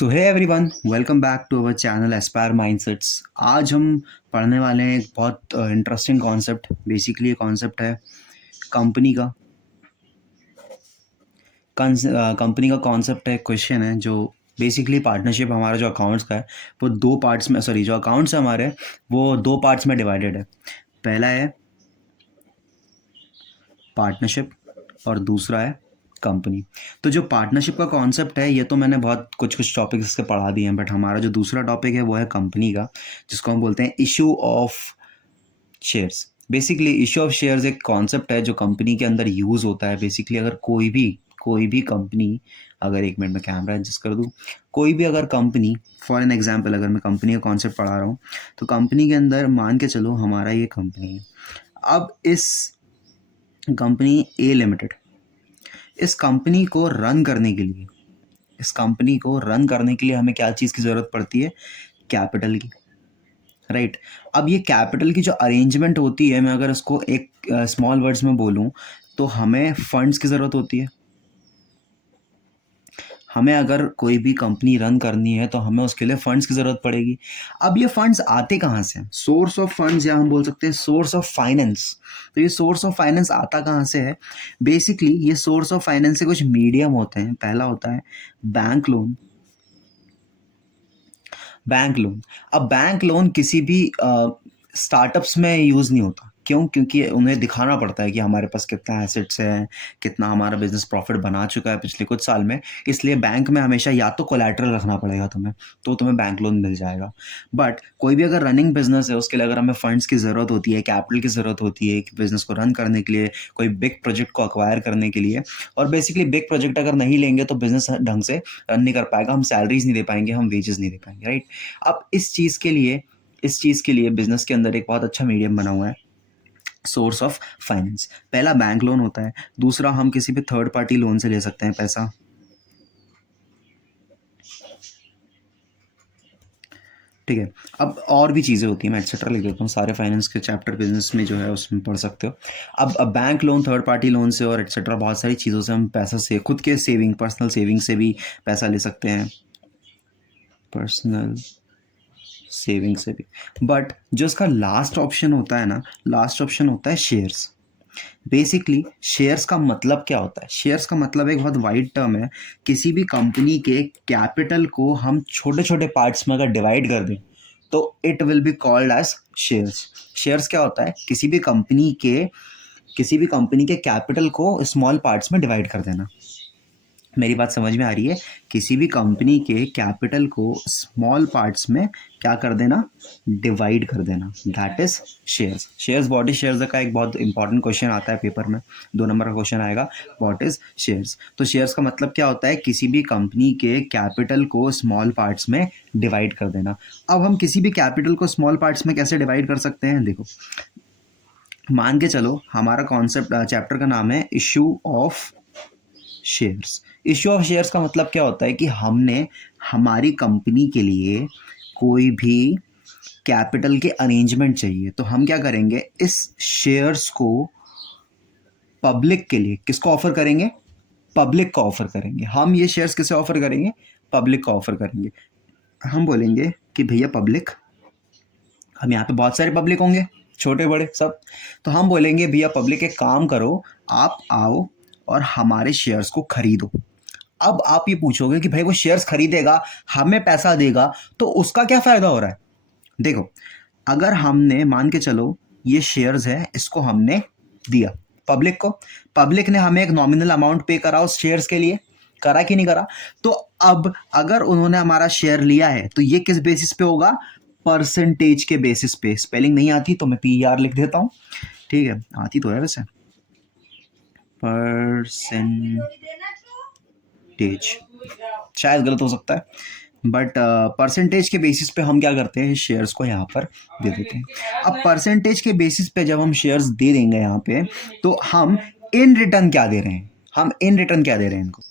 So hey everyone, welcome back to our channel Aspire Mindsets. आज हम पढ़ने वाले हैं एक बहुत इंटरेस्टिंग कॉन्सेप्ट। बेसिकली ये कॉन्सेप्ट है कंपनी का। कंपनी का कॉन्सेप्ट है, क्वेश्चन है जो बेसिकली पार्टनरशिप हमारा जो अकाउंट्स का है वो दो पार्ट्स में, सॉरी, जो अकाउंट्स है हमारे वो दो पार्ट्स में डिवाइडेड है। पहला है पार्टनरशिप और दूसरा है कंपनी। तो जो पार्टनरशिप का कॉन्सेप्ट है ये तो मैंने बहुत कुछ कुछ टॉपिक्स इसके पढ़ा दिए हैं, बट हमारा जो दूसरा टॉपिक है वो है कंपनी का, जिसको हम बोलते हैं issue of shares. Basically issue of shares एक कॉन्सेप्ट है जो कंपनी के अंदर यूज़ होता है। बेसिकली अगर कोई भी कंपनी, अगर एक मिनट में कैमरा एडजस्ट कर दूँ, कोई भी अगर कंपनी, फॉर एन एग्जांपल अगर मैं कंपनी का कॉन्सेप्ट पढ़ा रहा हूँ तो कंपनी के अंदर मान के चलो हमारा ये कंपनी है। अब इस कंपनी ए लिमिटेड, इस कंपनी को रन करने के लिए हमें क्या चीज़ की ज़रूरत पड़ती है? कैपिटल की, राइट। अब ये कैपिटल की जो अरेंजमेंट होती है, मैं अगर उसको एक स्मॉल वर्ड्स में बोलूँ तो हमें फंड्स की ज़रूरत होती है। हमें अगर कोई भी कंपनी रन करनी है तो हमें उसके लिए फंड्स की ज़रूरत पड़ेगी। अब ये फंड्स आते कहाँ से हैं? सोर्स ऑफ फंड्स, या हम बोल सकते हैं सोर्स ऑफ फाइनेंस। तो ये सोर्स ऑफ फाइनेंस आता कहाँ से है? बेसिकली ये सोर्स ऑफ फाइनेंस से कुछ मीडियम होते हैं। पहला होता है बैंक लोन। अब बैंक लोन किसी भी स्टार्टअप्स में यूज़ नहीं होता। क्यों? क्योंकि उन्हें दिखाना पड़ता है कि हमारे पास कितना एसेट्स है, कितना हमारा बिजनेस प्रॉफिट बना चुका है पिछले कुछ साल में। इसलिए बैंक में हमेशा या तो कोलैटरल रखना पड़ेगा तुम्हें, तो तुम्हें बैंक लोन मिल जाएगा। बट कोई भी अगर रनिंग बिजनेस है उसके लिए अगर हमें फंड्स की ज़रूरत होती है, कैपिटल की ज़रूरत होती है कि बिजनेस को रन करने के लिए, कोई बिग प्रोजेक्ट को अक्वायर करने के लिए। और बेसिकली बिग प्रोजेक्ट अगर नहीं लेंगे तो बिजनेस ढंग से रन नहीं कर पाएगा, हम सैलरीज नहीं दे पाएंगे, हम वेजेस नहीं दे पाएंगे, राइट। अब इस चीज़ के लिए बिजनेस के अंदर एक बहुत अच्छा मीडियम बना हुआ है, सोर्स ऑफ फाइनेंस। पहला बैंक लोन होता है, दूसरा हम किसी भी थर्ड पार्टी लोन से ले सकते हैं पैसा। ठीक है। अब और भी चीज़ें होती हैं, मैं एक्सेट्रा लिख देता हूँ, सारे फाइनेंस के चैप्टर बिजनेस में जो है उसमें पढ़ सकते हो। अब bank loan, third party loan से और एक्सेट्रा बहुत सारी चीज़ों से हम पैसा से, खुद के सेविंग, पर्सनल सेविंग से भी पैसा ले सकते हैं, पर्सनल सेविंग से भी। बट जो इसका लास्ट ऑप्शन होता है ना, लास्ट ऑप्शन होता है शेयर्स। बेसिकली शेयर्स का मतलब क्या होता है? शेयर्स का मतलब एक बहुत वाइड टर्म है। किसी भी कंपनी के कैपिटल को हम छोटे छोटे पार्ट्स में अगर डिवाइड कर दें तो it will be called as shares. Shares क्या होता है? किसी भी कंपनी के कैपिटल को स्मॉल पार्ट्स में डिवाइड कर देना। मेरी बात समझ में आ रही है? किसी भी कंपनी के कैपिटल को स्मॉल पार्ट्स में क्या कर देना? डिवाइड कर देना। That is shares. Shares, what is shares का एक बहुत इंपॉर्टेंट क्वेश्चन आता है पेपर में, 2 नंबर का क्वेश्चन आएगा, व्हाट इज शेयर्स। तो शेयर्स का मतलब क्या होता है? किसी भी कंपनी के कैपिटल को स्मॉल पार्ट्स में डिवाइड कर देना। अब हम किसी भी कैपिटल को स्मॉल पार्ट्स में कैसे डिवाइड कर सकते हैं? देखो, मान के चलो हमारा कॉन्सेप्ट, चैप्टर का नाम है issue of shares. Issue of shares का मतलब क्या होता है कि हमने हमारी कंपनी के लिए कोई भी कैपिटल के अरेंजमेंट चाहिए, तो हम क्या करेंगे? इस शेयर्स को पब्लिक के लिए किसको ऑफर करेंगे? पब्लिक को ऑफर करेंगे। हम ये शेयर्स किसे ऑफर करेंगे? पब्लिक को ऑफर करेंगे। हम बोलेंगे कि भैया पब्लिक, हम यहाँ पे बहुत सारे पब्लिक होंगे, छोटे बड़े सब। तो हम बोलेंगे भैया पब्लिक, एक काम करो, आप आओ और हमारे शेयर्स को खरीदो। अब आप ये पूछोगे कि भाई वो शेयर्स खरीदेगा, हमें पैसा देगा, तो उसका क्या फायदा हो रहा है? देखो, अगर हमने, मान के चलो ये शेयर्स है, इसको हमने दिया पब्लिक को, पब्लिक ने हमें एक नॉमिनल अमाउंट पे करा उस शेयर्स के लिए, करा कि नहीं करा? तो अब अगर उन्होंने हमारा शेयर लिया है तो ये किस बेसिस पे होगा? परसेंटेज के बेसिस पे। स्पेलिंग नहीं आती तो मैं पीआर लिख देता हूँ, ठीक है, आती तो है वैसे, परसेंटेज, शायद गलत हो सकता है, बट परसेंटेज के बेसिस पे हम क्या करते हैं? शेयर्स को यहाँ पर दे देते हैं। अब परसेंटेज के बेसिस पे जब हम शेयर्स दे देंगे यहाँ पे, तो हम इन रिटर्न क्या दे रहे हैं? इनको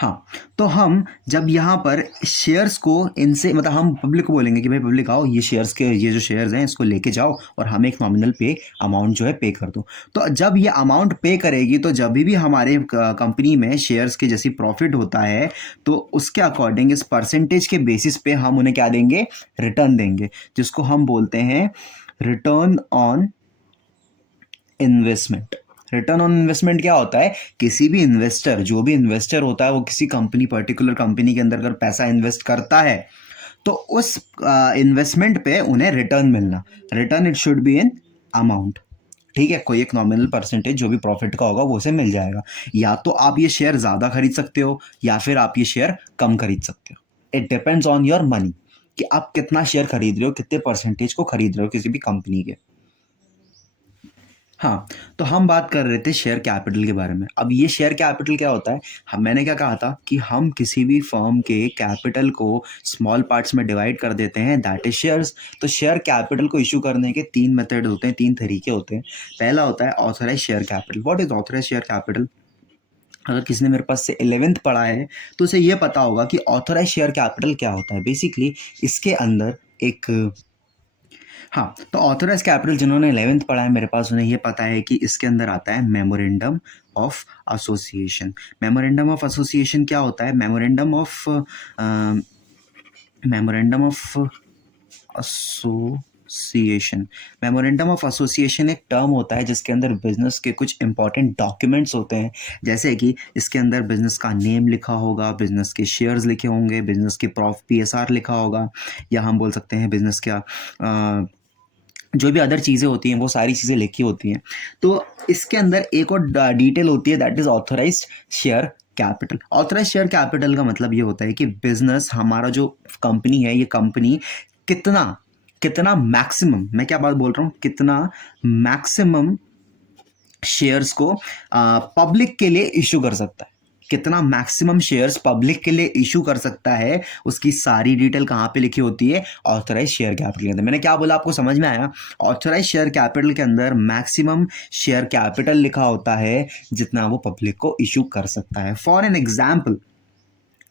हाँ, तो हम जब यहाँ पर शेयर्स को इनसे मतलब हम पब्लिक को बोलेंगे कि भाई पब्लिक आओ, ये शेयर्स के ये जो शेयर्स हैं इसको लेके जाओ और हमें एक नॉमिनल पे अमाउंट जो है पे कर दो। तो जब ये अमाउंट पे करेगी तो जब भी हमारे कंपनी में शेयर्स के जैसी प्रॉफिट होता है तो उसके अकॉर्डिंग इस परसेंटेज के बेसिस पे हम उन्हें क्या देंगे, रिटर्न देंगे, जिसको हम बोलते हैं return on investment. Return on investment क्या होता है, किसी भी इन्वेस्टर, जो भी इन्वेस्टर होता है वो किसी कंपनी, पर्टिकुलर कंपनी के अंदर अगर पैसा इन्वेस्ट करता है तो उस इन्वेस्टमेंट पे उन्हें रिटर्न मिलना। Return it should be in amount, ठीक है, कोई एक नॉमिनल परसेंटेज जो भी प्रॉफिट का होगा वो उसे मिल जाएगा। या तो आप ये शेयर ज़्यादा खरीद सकते हो या फिर आप ये शेयर कम खरीद सकते हो। It depends on your money कि आप कितना शेयर खरीद रहे हो, कितने परसेंटेज को खरीद रहे हो किसी भी कंपनी के। हाँ, तो हम बात कर रहे थे शेयर कैपिटल के बारे में। अब ये शेयर कैपिटल क्या होता है, मैंने क्या कहा था कि हम किसी भी फर्म के कैपिटल को स्मॉल पार्ट्स में डिवाइड कर देते हैं, दैट इज शेयर्स। तो शेयर कैपिटल को इशू करने के 3 मेथड होते हैं, 3 तरीके होते हैं। पहला होता है authorise share capital. What is authorise share capital? अगर किसी ने मेरे पास से 11th पढ़ा है तो उसे ये पता होगा कि ऑथराइज शेयर कैपिटल क्या होता है। बेसिकली इसके अंदर एक, हाँ, तो ऑथराइज कैपिटल जिन्होंने 11th पढ़ा है मेरे पास उन्हें ये पता है कि इसके अंदर आता है memorandum of association. Memorandum of association क्या होता है? Memorandum of association. Memorandum of association एक टर्म होता है जिसके अंदर बिजनेस के कुछ इंपॉर्टेंट डॉक्यूमेंट्स होते हैं, जैसे कि इसके अंदर बिजनेस का नेम लिखा होगा, बिजनेस के शेयर्स लिखे होंगे, बिजनेस की PSR लिखा होगा, या हम बोल सकते हैं बिजनेस क्या जो भी अदर चीज़ें होती हैं वो सारी चीज़ें लिखी होती हैं। तो इसके अंदर एक और डिटेल होती है, that is authorised share capital. Authorise share capital का मतलब ये होता है कि बिजनेस, हमारा जो कंपनी है, ये कंपनी कितना कितना मैक्सिमम, मैं क्या बात बोल रहा हूँ, कितना मैक्सिमम शेयर्स को पब्लिक के लिए इशू कर सकता है, कितना मैक्सिमम शेयर्स पब्लिक के लिए इशू कर सकता है, उसकी सारी डिटेल कहाँ पे लिखी होती है? ऑथराइज शेयर कैपिटल के अंदर। मैंने क्या बोला, आपको समझ में आया? ऑथराइज शेयर कैपिटल के अंदर मैक्सिमम शेयर कैपिटल लिखा होता है जितना वो पब्लिक को इशू कर सकता है। फॉर एन एग्जाम्पल,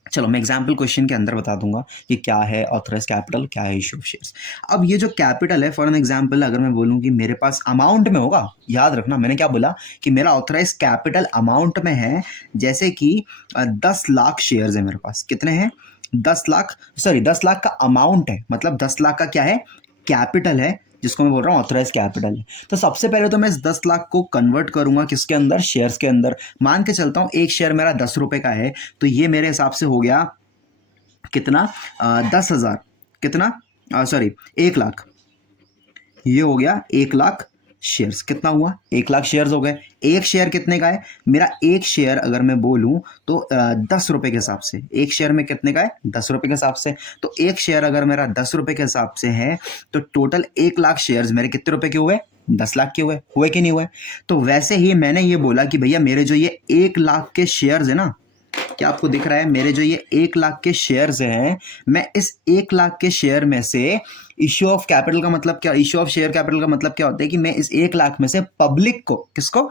चलो मैं एग्जाम्पल क्वेश्चन के अंदर बता दूंगा कि क्या है ऑथराइज कैपिटल, क्या है इशू ऑफ शेयर्स। अब ये जो कैपिटल है, फॉर एन एग्जाम्पल अगर मैं बोलूं कि मेरे पास अमाउंट में होगा, याद रखना मैंने क्या बोला कि मेरा ऑथराइज कैपिटल अमाउंट में है, जैसे कि 10 लाख शेयर्स है मेरे पास। कितने हैं? 10 लाख, सॉरी 10 लाख का अमाउंट है, मतलब 10 लाख का क्या है? कैपिटल है, जिसको मैं बोल रहा हूँ ऑथराइज कैपिटल है। तो सबसे पहले तो मैं इस 10 लाख को कन्वर्ट करूंगा किसके अंदर? शेयर्स के अंदर। मान के चलता हूँ एक शेयर मेरा 10 रुपए का है, तो ये मेरे हिसाब से हो गया कितना? 10,000, कितना, सॉरी 1 लाख, ये हो गया 1 लाख शेयर्स। कितना हुआ? 1 लाख शेयर्स हो गए। एक शेयर कितने का है मेरा? एक शेयर अगर मैं बोलूं तो 10 रुपए के हिसाब से, एक शेयर में कितने का है? 10 रुपए के हिसाब से। तो एक शेयर अगर मेरा 10 रुपए के हिसाब से है तो टोटल 1 लाख शेयर्स मेरे कितने रुपए के हुए? 10 लाख के हुए कि नहीं हुए? तो वैसे ही मैंने ये बोला कि भैया मेरे जो ये 1 लाख के शेयर्स है ना, क्या आपको दिख रहा है? मेरे जो ये 1 लाख के शेयर्स हैं, मैं इस 1 लाख के शेयर में से इश्यू ऑफ कैपिटल का मतलब क्या, इश्यू ऑफ शेयर कैपिटल का मतलब क्या होता है कि मैं इस 1 लाख में से पब्लिक को, किसको?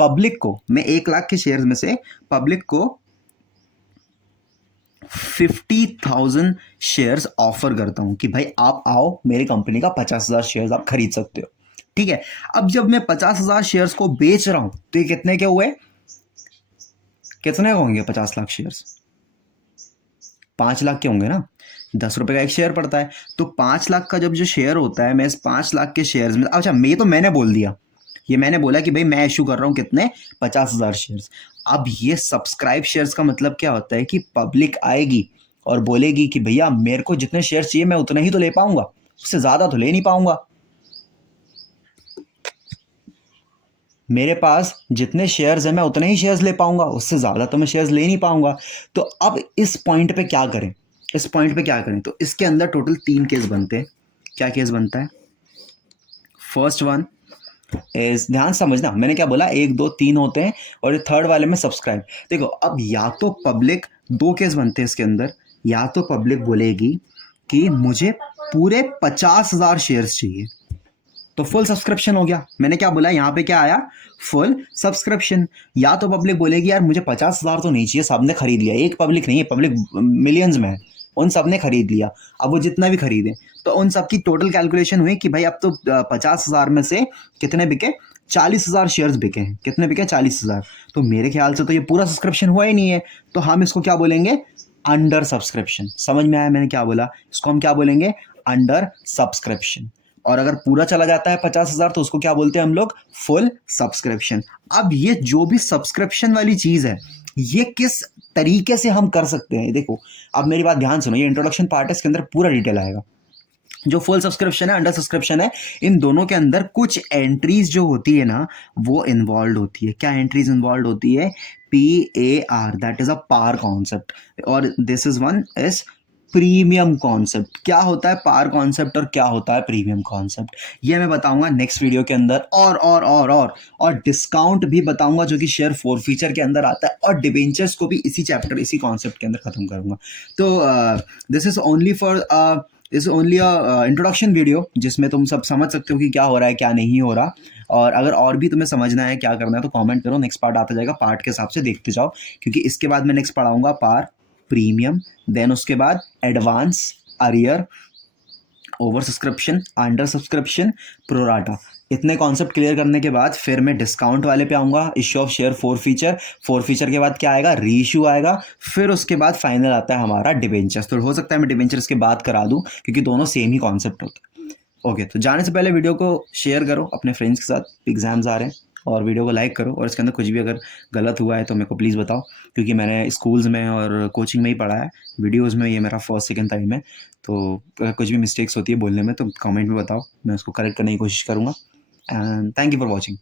पब्लिक को, मैं 1 लाख के शेयर्स में से पब्लिक को 50,000 शेयर्स ऑफर करता हूं कि भाई आप आओ, मेरी कंपनी का 50,000 शेयर्स आप खरीद सकते हो। ठीक है, अब जब मैं 50,000 शेयर्स को बेच रहा हूं तो ये कितने के हुए? कितने होंगे 50 लाख शेयर्स? 5 लाख के होंगे ना। 10 रुपए का एक शेयर पड़ता है, तो 5 लाख का जब जो शेयर होता है, मैं इस 5 लाख के शेयर्स में, अच्छा मैं तो मैंने बोल दिया, ये मैंने बोला कि भाई मैं इशू कर रहा हूं कितने? 50,000 शेयर्स। अब ये सब्सक्राइब शेयर्स का मतलब क्या होता है कि पब्लिक आएगी और बोलेगी कि भैया मेरे को जितने शेयर चाहिए मैं उतने ही तो ले पाऊंगा, उससे ज्यादा तो ले नहीं पाऊंगा, मेरे पास जितने शेयर्स हैं मैं उतने ही शेयर्स ले पाऊंगा, उससे ज़्यादा तो मैं शेयर्स ले नहीं पाऊंगा। तो अब इस पॉइंट पे क्या करें? इस पॉइंट पे क्या करें? तो इसके अंदर टोटल 3 केस बनते हैं। क्या केस बनता है? फर्स्ट वन इज, ध्यान समझना मैंने क्या बोला, 1 2 3 होते हैं और थर्ड वाले में सब्सक्राइब। देखो अब या तो पब्लिक, 2 केस बनते हैं इसके अंदर, या तो पब्लिक बोलेगी कि मुझे पूरे 50,000 शेयर्स चाहिए, तो फुल सब्सक्रिप्शन हो गया। मैंने क्या बोला यहाँ पे, क्या आया, फुल सब्सक्रिप्शन। या तो पब्लिक बोलेगी यार मुझे 50,000 तो नहीं चाहिए, सबने खरीद लिया, एक पब्लिक नहीं है, पब्लिक मिलियंस में है, उन सब ने खरीद लिया। अब वो जितना भी खरीदे तो उन सब की टोटल कैलकुलेशन हुई कि भाई अब तो 50,000 में से कितने बिके, 40,000 शेयर्स बिके हैं। कितने बिके, 40,000। तो मेरे ख्याल से तो ये पूरा सब्सक्रिप्शन हुआ ही नहीं है, तो हम इसको क्या बोलेंगे, अंडर सब्सक्रिप्शन। समझ में आया मैंने क्या बोला, इसको हम क्या बोलेंगे, अंडर सब्सक्रिप्शन। और अगर पूरा चला जाता है 50,000 तो उसको क्या बोलते हैं हम लोग, फुल सब्सक्रिप्शन। अब ये जो भी सब्सक्रिप्शन वाली चीज है, ये किस तरीके से हम कर सकते हैं, देखो अब मेरी बात ध्यान सुनो, ये इंट्रोडक्शन पार्ट है, इसके अंदर पूरा डिटेल आएगा। जो फुल सब्सक्रिप्शन है, अंडर सब्सक्रिप्शन है, इन दोनों के अंदर कुछ एंट्रीज जो होती है ना, वो इन्वॉल्व होती है। क्या एंट्रीज इन्वॉल्व होती है, PAR, that is a par concept, और this is one is premium concept. क्या होता है पार कॉन्सेप्ट और क्या होता है प्रीमियम कॉन्सेप्ट, ये मैं बताऊंगा नेक्स्ट वीडियो के अंदर। और डिस्काउंट भी बताऊंगा जो कि शेयर फोर फीचर के अंदर आता है, और डिबेंचर्स को भी इसी चैप्टर, इसी कॉन्सेप्ट के अंदर खत्म करूंगा। तो this is only for is only introduction video, जिसमें तुम सब समझ सकते हो कि क्या हो रहा है क्या नहीं हो रहा। और अगर और भी तुम्हें समझना है क्या करना है तो कमेंट करो, नेक्स्ट पार्ट आता जाएगा, पार्ट के हिसाब से देखते जाओ, क्योंकि इसके बाद मैं नेक्स्ट पढ़ाऊंगा पार, प्रीमियम, देन उसके बाद advance, arrear, over subscription, under subscription, pro rata. इतने कॉन्सेप्ट क्लियर करने के बाद फिर मैं डिस्काउंट वाले पे आऊँगा, issue of share four feature. Four feature के बाद क्या आएगा, री इशू आएगा। फिर उसके बाद फाइनल आता है हमारा डिबेंचर्स। तो हो सकता है मैं डिबेंचर्स के बाद करा दूँ, क्योंकि दोनों सेम ही कॉन्सेप्ट होते हैं। ओके, तो जाने से पहले वीडियो को शेयर करो अपने फ्रेंड्स के साथ, एग्जाम्स आ रहे हैं, और वीडियो को लाइक करो। और इसके अंदर कुछ भी अगर गलत हुआ है तो मेरे को प्लीज़ बताओ, क्योंकि मैंने स्कूल्स में और कोचिंग में ही पढ़ा है, वीडियोज़ में ये मेरा फर्स्ट सेकंड टाइम है। तो अगर कुछ भी मिस्टेक्स होती है बोलने में तो कमेंट में बताओ, मैं उसको करेक्ट करने की कोशिश करूँगा। And thank you for watching.